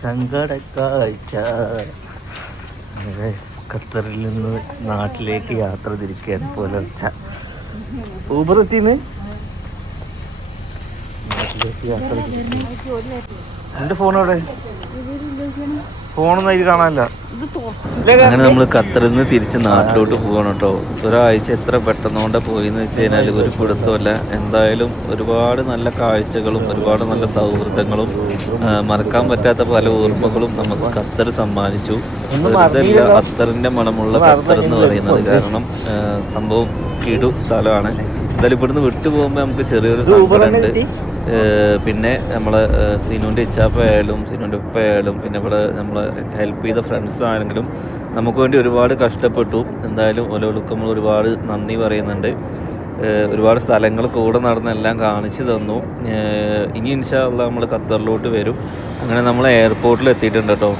സങ്കടക്കാഴ്ച. ഖത്തറിൽ നിന്ന് നാട്ടിലേക്ക് യാത്ര തിരിക്കാൻ പുലർച്ച ഊബർ എത്തിന്ന് നാട്ടിലേക്ക് യാത്ര തിരിക്കാൻ. എൻ്റെ ഫോണോടെ ഫോണൊന്നും അതിൽ കാണാനില്ല. അങ്ങനെ നമ്മൾ ഖത്തറിൽ നിന്ന് തിരിച്ച് നാട്ടിലോട്ട് പോകണം കേട്ടോ. ഒരാഴ്ച എത്ര പെട്ടെന്നുകൊണ്ട് പോയിന്ന് വെച്ച് കഴിഞ്ഞാൽ ഒരു പിടുത്തമല്ല. എന്തായാലും ഒരുപാട് നല്ല കാഴ്ചകളും ഒരുപാട് നല്ല സൗഹൃദങ്ങളും മറക്കാൻ പറ്റാത്ത പല ഓർമ്മകളും നമുക്ക് ഖത്തർ സമ്മാനിച്ചു. വെറുതെയല്ല ഖത്തറിൻ്റെ മണമുള്ള ഖത്തർ എന്ന് പറയുന്നത്. കാരണം സംഭവം കിടു സ്ഥലമാണ്. എന്തായാലും ഇവിടുന്ന് വിട്ടു പോകുമ്പോൾ നമുക്ക് ചെറിയൊരു സങ്കടമുണ്ട്. പിന്നെ നമ്മളെ സിനുവിൻ്റെ ഇച്ചാപ്പയായാലും സിനുവിൻ്റെ ഉപ്പയായാലും പിന്നെ ഇവിടെ നമ്മളെ ഹെൽപ്പ് ചെയ്ത ഫ്രണ്ട്സ് ആണെങ്കിലും നമുക്ക് വേണ്ടി ഒരുപാട് കഷ്ടപ്പെട്ടു. എന്തായാലും ഓരോരുക്കും നമ്മൾ ഒരുപാട് നന്ദി പറയുന്നുണ്ട്. ഒരുപാട് സ്ഥലങ്ങൾ കൂടെ നടന്ന് എല്ലാം കാണിച്ചു തന്നു. ഇനി ഇൻഷാ അല്ലാഹ് നമ്മൾ ഖത്തറിലോട്ട് വരും. അങ്ങനെ നമ്മൾ എയർപോർട്ടിൽ എത്തിയിട്ടുണ്ട് കേട്ടോ.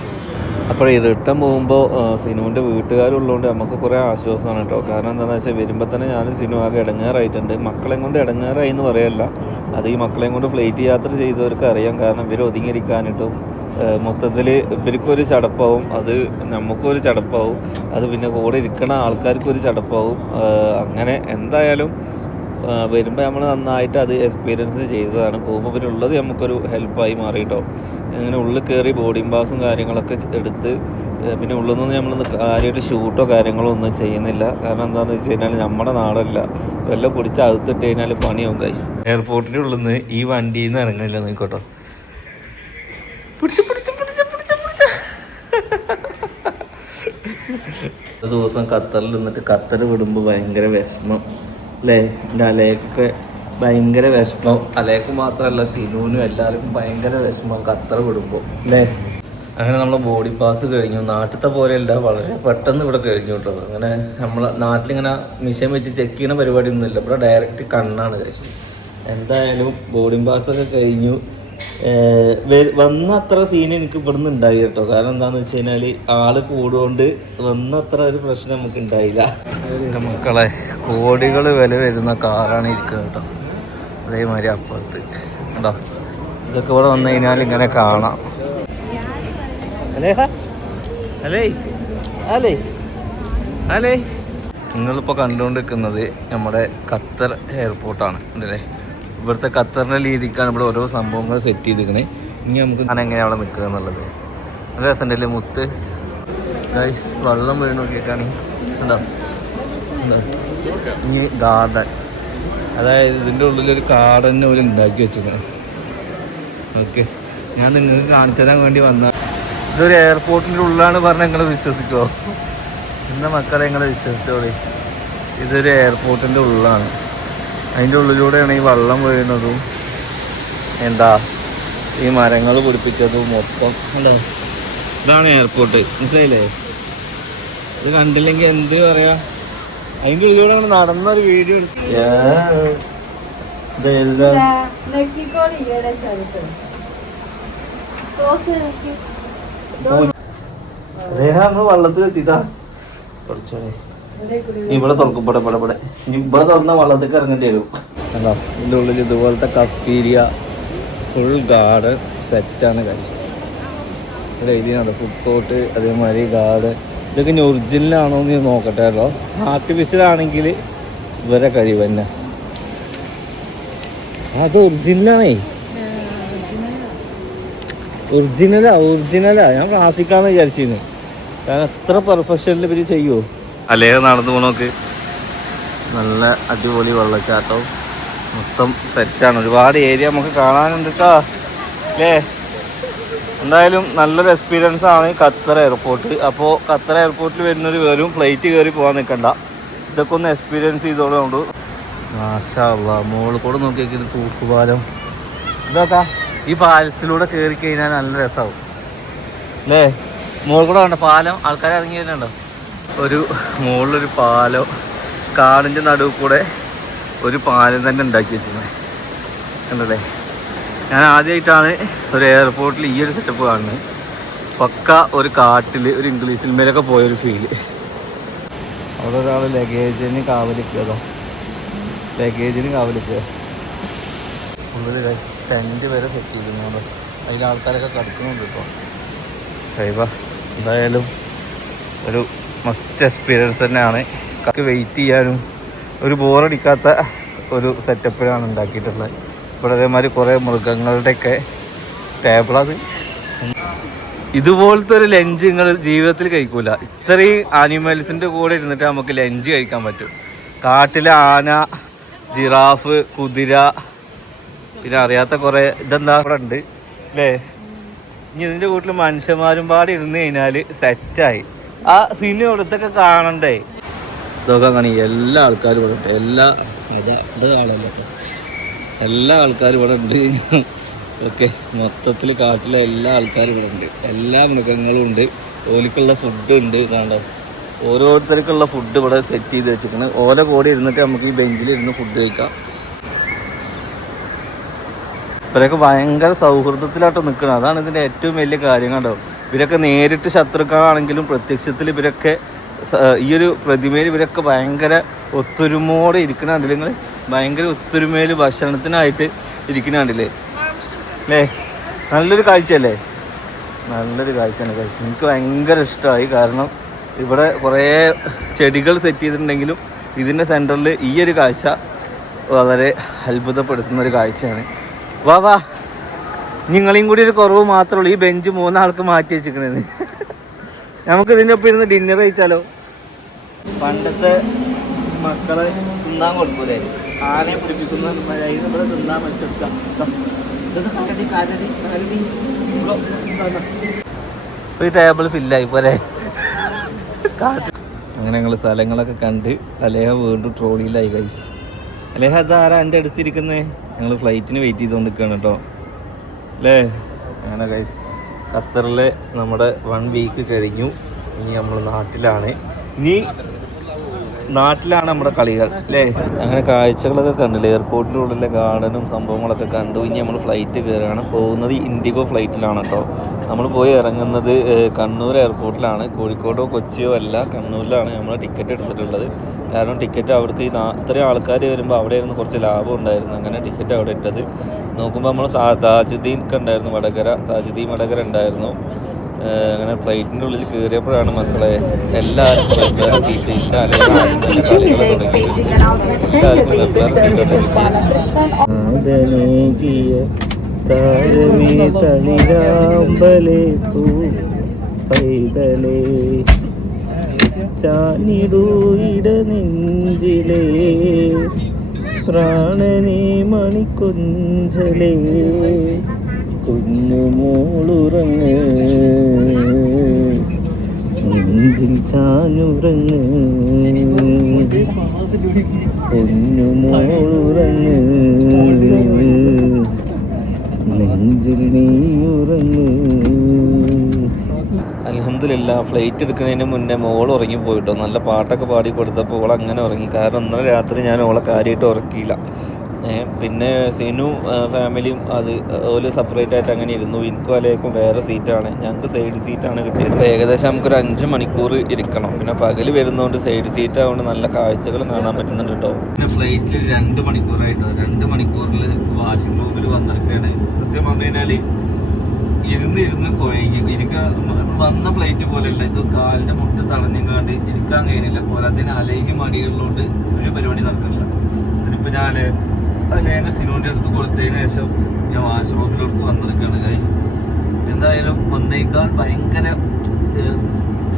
അപ്പോൾ ഈ റിട്ടേൺ പോകുമ്പോൾ സിനുവിൻ്റെ വീട്ടുകാരുള്ളതുകൊണ്ട് നമുക്ക് കുറേ ആശ്വാസമാണ് കേട്ടോ. കാരണം എന്താണെന്ന് വെച്ചാൽ വരുമ്പോൾ തന്നെ ഞാൻ സിനു ആകെ ഇടങ്ങേറായിട്ടുണ്ട്. മക്കളെയും കൊണ്ട് ഇടങ്ങേറായി എന്ന് പറയല്ല, അത് ഈ മക്കളെയും കൊണ്ട് ഫ്ലൈറ്റ് യാത്ര ചെയ്തവർക്ക് അറിയാം. കാരണം ഇവർ ഒതുങ്ങിയിരിക്കാനിട്ടും മൊത്തത്തിൽ ഇവർക്കൊരു ചടപ്പാവും, അത് നമുക്കൊരു ചടപ്പാവും, അത് പിന്നെ കൂടെ ഇരിക്കണ ആൾക്കാർക്കൊരു ചടപ്പാവും. അങ്ങനെ എന്തായാലും വരുമ്പോൾ നമ്മൾ നന്നായിട്ട് അത് എക്സ്പീരിയൻസ് ചെയ്തതാണ്. പോകുമ്പോൾ പിന്നെ ഉള്ളത് നമുക്കൊരു ഹെൽപ്പായി മാറി കേട്ടോ. അങ്ങനെ ഉള്ളിൽ കയറി ബോർഡിംഗ് പാസും കാര്യങ്ങളൊക്കെ എടുത്ത് പിന്നെ ഉള്ളിൽ നിന്ന് നമ്മൾ കാര്യമായിട്ട് ഷൂട്ടോ കാര്യങ്ങളോ ഒന്നും ചെയ്യുന്നില്ല. കാരണം എന്താണെന്ന് വെച്ച് കഴിഞ്ഞാൽ നമ്മുടെ നാടല്ല, വല്ലതും പിടിച്ച് അകത്തിട്ട് കഴിഞ്ഞാൽ പണിയാവും ഗൈസ്. എയർപോർട്ടിൻ്റെ ഉള്ളിൽ നിന്ന് ഈ വണ്ടിയിൽ നിന്ന് ഇറങ്ങണില്ല നോക്കോട്ടോ. ഒരു ദിവസം ഖത്തറിൽ നിന്നിട്ട് ഖത്തർ വിടുമ്പോൾ ഭയങ്കര വിഷമം അല്ലേ? എൻ്റെ അലേക്കൊക്കെ ഭയങ്കര വിഷമം. അലേക്ക് മാത്രമല്ല സിനുവിനും എല്ലാവർക്കും ഭയങ്കര വിഷമം ഖത്തർ വിടുമ്പോൾ അല്ലേ? അങ്ങനെ നമ്മൾ ബോഡി പാസ് കഴിഞ്ഞു. നാട്ടിലത്തെ പോലെയല്ല, വളരെ പെട്ടെന്ന് ഇവിടെ കഴിഞ്ഞു കേട്ടോ. അങ്ങനെ നമ്മളെ നാട്ടിലിങ്ങനെ മിഷൻ വെച്ച് ചെക്ക് ചെയ്യുന്ന പരിപാടി ഒന്നുമില്ല, ഇവിടെ ഡയറക്റ്റ് കണ്ണാണ് കഴിച്ചത്. എന്തായാലും ബോർഡിംഗ് പാസ്സൊക്കെ കഴിഞ്ഞു. വന്ന അത്ര സീൻ എനിക്ക് ഇവിടുന്ന് ഉണ്ടായി കേട്ടോ. കാരണം എന്താണെന്ന് വെച്ച് കഴിഞ്ഞാൽ ആള് കൂടുകൊണ്ട് വന്ന അത്ര ഒരു പ്രശ്നം നമുക്ക് ഉണ്ടായില്ല. മക്കളെ കോടികൾ വില വരുന്ന കാറാണ് ഇരിക്കുന്നത് കേട്ടോ. അതേമാതിരി അപ്പുറത്ത് കേട്ടോ. ഇതൊക്കെ ഇവിടെ വന്നു കഴിഞ്ഞാൽ ഇങ്ങനെ കാണാം. അല്ലേ അല്ലേ അല്ലേ അല്ലേ നിങ്ങളിപ്പോൾ കണ്ടുകൊണ്ടിരിക്കുന്നത് നമ്മുടെ ഖത്തർ എയർപോർട്ടാണ് അല്ലേ? ഇവിടുത്തെ ഖത്തറിൻ്റെ രീതിക്കാണ് ഇവിടെ ഓരോ സംഭവങ്ങൾ സെറ്റ് ചെയ്തിരിക്കണേ. ഇനി നമുക്ക് ഞാൻ എങ്ങനെയാണ് അവിടെ നിൽക്കുക എന്നുള്ളത്. നല്ല രസമുണ്ടല്ലേ മുത്ത് ഗൈസ്. വെള്ളം വീണ് നോക്കിയേക്കാണ് ഉണ്ടോ. ഇനി ഗാർഡൻ, അതായത് ഇതിൻ്റെ ഉള്ളിലൊരു ഗാർഡൻ പോലെ ഉണ്ടാക്കി വെച്ചിരിക്കണം. ഓക്കെ, ഞാൻ നിങ്ങൾക്ക് കാണിച്ചു തരാൻ വേണ്ടി വന്ന ഇതൊരു എയർപോർട്ടിൻ്റെ ഉള്ളിലാണ് പറഞ്ഞാൽ നിങ്ങൾ വിശ്വസിക്കുമോ? ഇന്ന മക്കളെ നിങ്ങൾ വിശ്വസിച്ചോളി, ഇതൊരു എയർപോർട്ടിൻ്റെ ഉള്ളിലാണ്. അതിൻ്റെ ഉള്ളിലൂടെയാണ് ഈ വെള്ളം വീഴുന്നതും എന്താ ഈ മരങ്ങൾ പിടിപ്പിച്ചതും മൊത്തം. ഹലോ, ഇതാണ് എയർപോർട്ട്, മനസ്സിലായില്ലേ? ഇത് കണ്ടില്ലെങ്കിൽ എന്ത് പറയാ. അതിൻ്റെ ഉള്ളിലൂടെ നടന്നൊരു വീഡിയോ നമ്മൾ വെള്ളത്തിലെത്തിട്ടാ കുറച്ചേ ഇവിടെ തുറക്കും. ഇവിടെ ഇവിടെ തുറന്ന വെള്ളത്തേക്ക് ഇറങ്ങേണ്ടി വരും. അല്ലോ, ഇതിൻ്റെ ഉള്ളിൽ ഇതുപോലത്തെ കസ്പീരിയ ഫുൾ ഗാർഡ് സെറ്റാണ് കഴിച്ചത്. ഇവിടെ എഴുതിയാണ് ഫുഡ് കോർട്ട്, അതേമാതിരി ഗാർഡ്. ഇതൊക്കെ ഇനി ഒറിജിനലാണോ എന്ന് നോക്കട്ടെ കേട്ടോ. ആർട്ടിഫിഷ്യൽ ആണെങ്കിൽ ഇവരെ കഴിവ് തന്നെ. അത് ഒറിജിനലാണേ, ഒറിജിനലാ. ഞാൻ ക്ലാസിക്കാന്ന് വിചാരിച്ചിരുന്നു. കാരണം എത്ര പെർഫെക്ഷനിൽ ഇവർ ചെയ്യുമോ. അല്ലേ നടന്നു പോണോക്ക് നല്ല അടിപൊളി വെള്ളച്ചാട്ടവും മൊത്തം സെറ്റാണ്. ഒരുപാട് ഏരിയ നമുക്ക് കാണാനുണ്ട് കേട്ടോ അല്ലേ? എന്തായാലും നല്ലൊരു എക്സ്പീരിയൻസ് ആണ് ഖത്തർ എയർപോർട്ട്. അപ്പോൾ ഖത്തർ എയർപോർട്ടിൽ വരുന്നൊരു വെറും ഫ്ലൈറ്റ് കയറി പോകാൻ നിൽക്കണ്ട, ഇതൊക്കെ ഒന്ന് എക്സ്പീരിയൻസ് ചെയ്തോളുണ്ട്. മാഷാ അല്ലാഹ്, മുകളിൽ കൂടെ നോക്കിയിരിക്കുന്നത് തൂക്കുപാലം. ഇതൊക്കെ ഈ പാലത്തിലൂടെ കയറി കഴിഞ്ഞാൽ നല്ല രസമാവും അല്ലേ? മുകളിൽ കൂടെ കണ്ടോ പാലം, ആൾക്കാർ ഇറങ്ങി വരുന്നുണ്ടോ? ഒരു മുകളിലൊരു പാലം, കാടിൻ്റെ നടുവ് കൂടെ ഒരു പാലം തന്നെ ഉണ്ടാക്കി വെച്ചിരുന്നത് കണ്ടല്ലേ? ഞാൻ ആദ്യമായിട്ടാണ് ഒരു എയർപോർട്ടിൽ ഈ ഒരു സെറ്റപ്പ് കാണുന്നത്. പക്ക ഒരു കാട്ടിൽ ഒരു ഇംഗ്ലീഷ് സിനിമയിലൊക്കെ പോയൊരു ഫീല്. അവിടെ ഒരാൾ ലഗേജിന് കാവലിക്കുക, ലഗേജിന് കാവലിക്കുക. ഉള്ളിൽ ടെൻറ്റ് വരെ സെറ്റ് ചെയ്തിരുന്നു. അതിൽ ആൾക്കാരൊക്കെ കിടക്കുന്നുണ്ട് കേട്ടോ. കൈവ എന്തായാലും ഒരു മസ്റ്റ് എക്സ്പീരിയൻസ് തന്നെയാണ്. വെയിറ്റ് ചെയ്യാനും ഒരു ബോറടിക്കാത്ത ഒരു സെറ്റപ്പിലാണ് ഉണ്ടാക്കിയിട്ടുള്ളത്. ഇവിടെ അതേമാതിരി കുറേ മൃഗങ്ങളുടെയൊക്കെ ടേബിളത്. ഇതുപോലത്തെ ഒരു ലഞ്ച് നിങ്ങൾ ജീവിതത്തിൽ കഴിക്കൂല. ഇത്രയും ആനിമൽസിൻ്റെ കൂടെ ഇരുന്നിട്ട് നമുക്ക് ലഞ്ച് കഴിക്കാൻ പറ്റും. കാട്ടിലെ ആന, ജിറാഫ്, കുതിര, പിന്നെ അറിയാത്ത കുറേ ഇതെന്താ ഇവിടെ ഉണ്ട് അല്ലേ. ഇനി ഇതിൻ്റെ കൂട്ടിൽ മനുഷ്യന്മാരും പാടെ ഇരുന്ന് കഴിഞ്ഞാൽ സെറ്റായി. ആ സിനിമ ഇവിടുത്തൊക്കെ കാണണ്ടേ. ഇതൊക്കെ കാണി എല്ലാ ആൾക്കാരും ഇവിടെ ഉണ്ട്. എല്ലാ ആൾക്കാരും ഇവിടെ ഉണ്ട്. ഓക്കെ, മൊത്തത്തിൽ കാട്ടിലെ എല്ലാ ആൾക്കാരും ഇവിടെ ഉണ്ട്. എല്ലാ മൃഗങ്ങളും ഉണ്ട്. ഓലിക്കുള്ള ഫുഡ് ഉണ്ട്. കണ്ടോ, ഓരോരുത്തർക്കുള്ള ഫുഡ് ഇവിടെ സെറ്റ് ചെയ്ത് വെച്ചിരിക്കുന്നത്. ഓല കൂടെ ഇരുന്നിട്ട് നമുക്ക് ഈ ബെഞ്ചിലിരുന്ന് ഫുഡ് കഴിക്കാം. ഇവരൊക്കെ ഭയങ്കര സൗഹൃദത്തിലാട്ടോ നിൽക്കണം. അതാണ് ഇതിൻ്റെ ഏറ്റവും വലിയ കാര്യം. കണ്ടോ, ഇവരൊക്കെ നേരിട്ട് ശത്രുക്കളാണെങ്കിലും പ്രത്യക്ഷത്തിൽ ഇവരൊക്കെ ഈ ഒരു പ്രതിമയിൽ ഇവരൊക്കെ ഭയങ്കര ഒത്തൊരുമോടെ ഇരിക്കണുണ്ടല്ലേ നിങ്ങൾ. ഭയങ്കര ഒത്തൊരുമയിൽ ഭക്ഷണത്തിനായിട്ട് ഇരിക്കണുണ്ടല്ലേ അല്ലേ. നല്ലൊരു കാഴ്ചയല്ലേ, നല്ലൊരു കാഴ്ചയാണ് കാഴ്ച. എനിക്ക് ഭയങ്കര ഇഷ്ടമായി. കാരണം ഇവിടെ കുറേ ചെടികൾ സെറ്റ് ചെയ്തിട്ടുണ്ടെങ്കിലും ഇതിൻ്റെ സെൻറ്ററിൽ ഈ ഒരു കാഴ്ച വളരെ അത്ഭുതപ്പെടുത്തുന്ന ഒരു കാഴ്ചയാണ്. വാ നിങ്ങളെയും കൂടി ഒരു കുറവ് മാത്രമേ ഉള്ളൂ. ഈ ബെഞ്ച് 3 ആൾക്ക് മാറ്റി വെച്ചിരിക്കണത്. നമുക്ക് ഇതിൻ്റെ ഒപ്പം ഇരുന്ന് ഡിന്നർ കഴിച്ചാലോ. പണ്ടത്തെ മക്കളെ തിന്നാൻ കൊടുക്കൂലേ, ആനയെ പിടിപ്പിക്കുന്ന ഇവിടെ തിന്നാൻ വെച്ചെടുക്കാം. ഈ ടേബിൾ ഫില്ലായി പോരെ. അങ്ങനെ ഞങ്ങൾ സ്ഥലങ്ങളൊക്കെ കണ്ട് അലേഹ വീണ്ടും ട്രോളിയിലായി കഴിച്ചു. അലേഹ അതാരാ എൻ്റെ അടുത്തിരിക്കുന്നത്? ഞങ്ങൾ ഫ്ലൈറ്റിന് വെയിറ്റ് ചെയ്തുകൊണ്ടിരിക്കുകയാണ് കേട്ടോ അല്ലേ. അങ്ങനെ ഗൈസ് ഖത്തറിൽ നമ്മുടെ 1 വീക്ക് കഴിഞ്ഞു. ഇനി നമ്മൾ നാട്ടിലാണ്. നാട്ടിലാണ് നമ്മുടെ കളികൾ അല്ലേ. അങ്ങനെ കാഴ്ചകളൊക്കെ കണ്ടില്ലേ. എയർപോർട്ടിൻ്റെ ഉള്ളിലെ ഗാർഡനും സംഭവങ്ങളൊക്കെ കണ്ടു. ഇനി നമ്മൾ ഫ്ലൈറ്റ് കയറുകയാണ്. പോകുന്നത് ഇൻഡിഗോ ഫ്ലൈറ്റിലാണ് കേട്ടോ. നമ്മൾ പോയി ഇറങ്ങുന്നത് കണ്ണൂർ എയർപോർട്ടിലാണ്. കോഴിക്കോടോ കൊച്ചിയോ അല്ല, കണ്ണൂരിലാണ് നമ്മൾ ടിക്കറ്റ് എടുത്തിട്ടുള്ളത്. കാരണം ടിക്കറ്റ് അവിടേക്ക് ഇത്രയും ആൾക്കാർ വരുമ്പോൾ അവിടെ ഇരുന്ന് കുറച്ച് ലാഭം ഉണ്ടായിരുന്നു. അങ്ങനെ ടിക്കറ്റ് അവിടെ ഇട്ടത്. നോക്കുമ്പോൾ നമ്മൾ താജുദ്ദീൻ ഒക്കെ ഉണ്ടായിരുന്നു, താജുദ്ദീൻ വടകര ഉണ്ടായിരുന്നു. അങ്ങനെ ഫ്ലൈറ്റിൻ്റെ ഉള്ളിൽ കയറിയപ്പോഴാണ് മക്കളെ എല്ലാവരും വെവ്വേറെ സീറ്റ് കളികളെ തുടങ്ങിയിട്ടുണ്ട്. എല്ലാവർക്കും വെവ്വേറെ സീറ്റുണ്ട്. പ്രാണനെ മണിക്കൊഞ്ചലേ കുഞ്ഞുമോളുറങ്ങ് നെഞ്ചിൽ ചാഞ്ഞുറങ്ങ് കുഞ്ഞുമോളുറങ്ങ് നെഞ്ചിൽ നീയുറങ്ങ്. അൽഹംദുലില്ലാ ഫ്ലൈറ്റ് എടുക്കുന്നതിന് മുന്നേ മോൾ ഉറങ്ങിപ്പോയിട്ടോ. നല്ല പാട്ടൊക്കെ പാടി കൊടുത്തപ്പോൾ ഓൾ അങ്ങനെ ഉറങ്ങി. കാരണം ഇന്നലെ രാത്രി ഞാൻ ഓളെ കാര്യമായിട്ട് ഉറക്കിയില്ല. പിന്നെ സിനു ഫാമിലിയും ഓല് സെപ്പറേറ്റ് ആയിട്ട് അങ്ങനെ ഇരുന്നു. എനിക്കും അലേക്കും വേറെ സീറ്റാണ്. ഞങ്ങൾക്ക് സൈഡ് സീറ്റാണ് കിട്ടിയത്. ഏകദേശം നമുക്കൊരു 5 മണിക്കൂർ ഇരിക്കണം. പിന്നെ പകൽ വരുന്നതുകൊണ്ട് സൈഡ് സീറ്റ് ആയതുകൊണ്ട് നല്ല കാഴ്ചകൾ കാണാൻ പറ്റുന്നുണ്ട് കേട്ടോ. പിന്നെ ഫ്ലൈറ്റിൽ 2 മണിക്കൂറായിട്ടോ. 2 മണിക്കൂറിൽ വാഷിംഗ് റൂമിൽ വന്നിരിക്കുകയാണ്. സത്യം പറഞ്ഞു കഴിഞ്ഞാൽ ഇരുന്ന് കുഴങ്ങി വന്ന ഫ്ലൈറ്റ് പോലെയല്ല ഇത്. കാലിൻ്റെ മുട്ട് തടഞ്ഞങ്ങാണ്ട് ഇരിക്കാൻ കഴിയുന്നില്ല. പോലെ അതിന് അലൈഹി മടികളിലോട്ട് ഒരു പരിപാടി നടക്കുന്നില്ല. ഇതിപ്പോൾ ഞാൻ അലേനെ സിനുവിൻ്റെ അടുത്ത് കൊടുത്തതിന് ശേഷം ഞാൻ വാഷ്റൂമിലോട്ട് വന്നിരിക്കുകയാണ് ഗൈസ്. എന്തായാലും വന്നേക്കാൾ ഭയങ്കര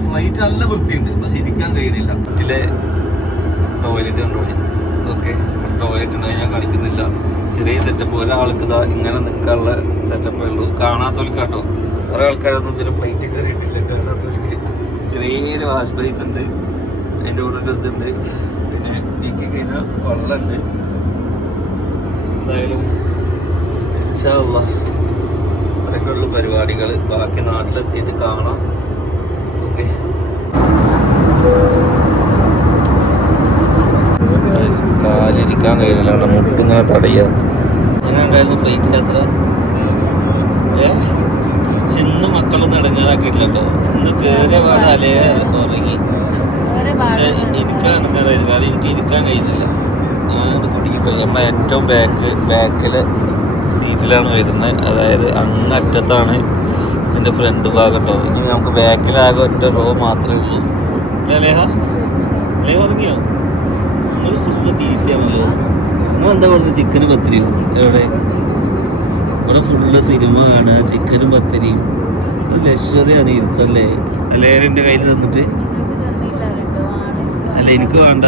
ഫ്ലൈറ്റ് നല്ല വൃത്തിയുണ്ട്, പക്ഷെ ഇരിക്കാൻ കഴിയുന്നില്ല. വീട്ടിലെ ടോയ്ലറ്റ് കണ്ടോളി. ഓക്കെ, ടോയ്ലറ്റ് ഉണ്ടായി ഞാൻ കാണിക്കുന്നില്ല. ചെറിയ സെറ്റപ്പ്. ഒരാൾക്ക് ഇതാ ഇങ്ങനെ നിൽക്കാനുള്ള സെറ്റപ്പേ ഉള്ളൂ. കാണാത്തവർക്ക് കേട്ടോ. കുറേ ആൾക്കാരൊന്നും ഇതിന് ഫ്ലൈറ്റ് കയറിയിട്ടില്ല. കാണാത്തവർക്ക് ചെറിയൊരു വാഷ് ബേസ് ഉണ്ട്. അതിൻ്റെ കൂടെ ഒരു ഇതുണ്ട്. പിന്നെ നീക്കി കഴിഞ്ഞാൽ വെള്ളമുണ്ട്. എന്തായാലും ഇൻഷാ അല്ലാഹ് അത്രയ്ക്കുള്ള പരിപാടികൾ. ബാക്കി നാട്ടിലെത്തിയിട്ട് കാണാം. ഓക്കെ, കാലിരിക്കാൻ കഴിയില്ല, മുട്ടിങ്ങനെ തടയുക. അങ്ങനെ ഉണ്ടായിരുന്നു ഫ്ലൈറ്റിൽ അത്ര. ഇന്ന് മക്കളൊന്നും ഇടങ്ങാറാക്കിയിട്ടില്ല കേട്ടോ. ഇന്ന് കയറിയ പാട് അലേ ഉറങ്ങി. പക്ഷെ ഇരിക്കാൻ ഇടങ്ങാറായിരുന്നു. കാരണം എനിക്ക് ഇരിക്കാൻ കഴിയുന്നില്ല. ഞാൻ കുട്ടിക്ക് നമ്മളെ ഏറ്റവും ബാക്കിലെ സീറ്റിലാണ് വരുന്നത്. അതായത് അങ്ങറ്റത്താണ്. ഇതിൻ്റെ ഫ്രണ്ട് ഭാഗം കേട്ടോ. ഇനി നമുക്ക് ബാക്കിലാകെ ഒറ്റ റോ മാത്രമേ ഉള്ളൂ. ലേഹ ലേഹ ഇറങ്ങിയോ? നിങ്ങൾ ഫുള്ള് തീറ്റയാണല്ലോ. നിങ്ങൾ എന്താ പറയുന്നത്? ചിക്കനും പത്തിരിയോ? എവിടെ? ഇവിടെ ഫുള്ള് സിനിമ കാണുക, ചിക്കനും പത്തിരിയും. ഒരു ലക്ഷറിയാണ് ഇരുത്തല്ലേ. അല്ലേ എൻ്റെ കയ്യിൽ തന്നിട്ട് അല്ല എനിക്ക് വേണ്ട.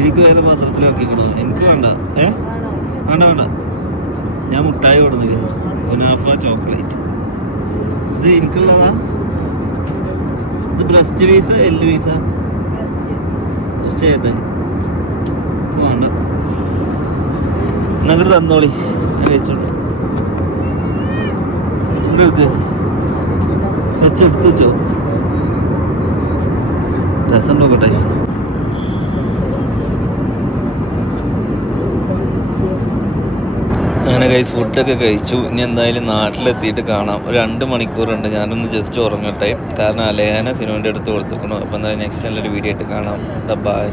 എനിക്ക് വേറെ പാത്രത്തിൽ വെക്കിക്കണോ? എനിക്ക് വേണ്ട. വേണ്ട വേണ്ട. ഞാൻ മുട്ടായി കൊടുന്നില്ല. കുനാഫ ചോക്ലേറ്റ്. ഇത് എനിക്കുള്ളതാ. ഇത് ബ്രസ്റ്റ് പീസ് എല്ല് പീസാ? തീർച്ചയായിട്ടും വേണ്ട. എന്നങ്ങോട്ട് തന്നോളി, ഞാൻ കഴിച്ചോളൂ. എടുത്ത് വെച്ചെടുത്ത് വെച്ചോ. രസം നോക്കട്ടെ. അങ്ങനെ ഗൈസ് ഫുഡൊക്കെ കഴിച്ചു. ഇനി എന്തായാലും നാട്ടിലെത്തിയിട്ട് കാണാം. ഒരു 2 മണിക്കൂറുണ്ട്. ഞാനൊന്ന് ജസ്റ്റ് ഉറങ്ങട്ടെ. കാരണം അലയാന സിനുവിൻ്റെ അടുത്ത് കൊടുത്തിരിക്കണു. അപ്പോൾ എന്തായാലും നെക്സ്റ്റ് നല്ലൊരു വീഡിയോ ആയിട്ട് കാണാം. ബൈ.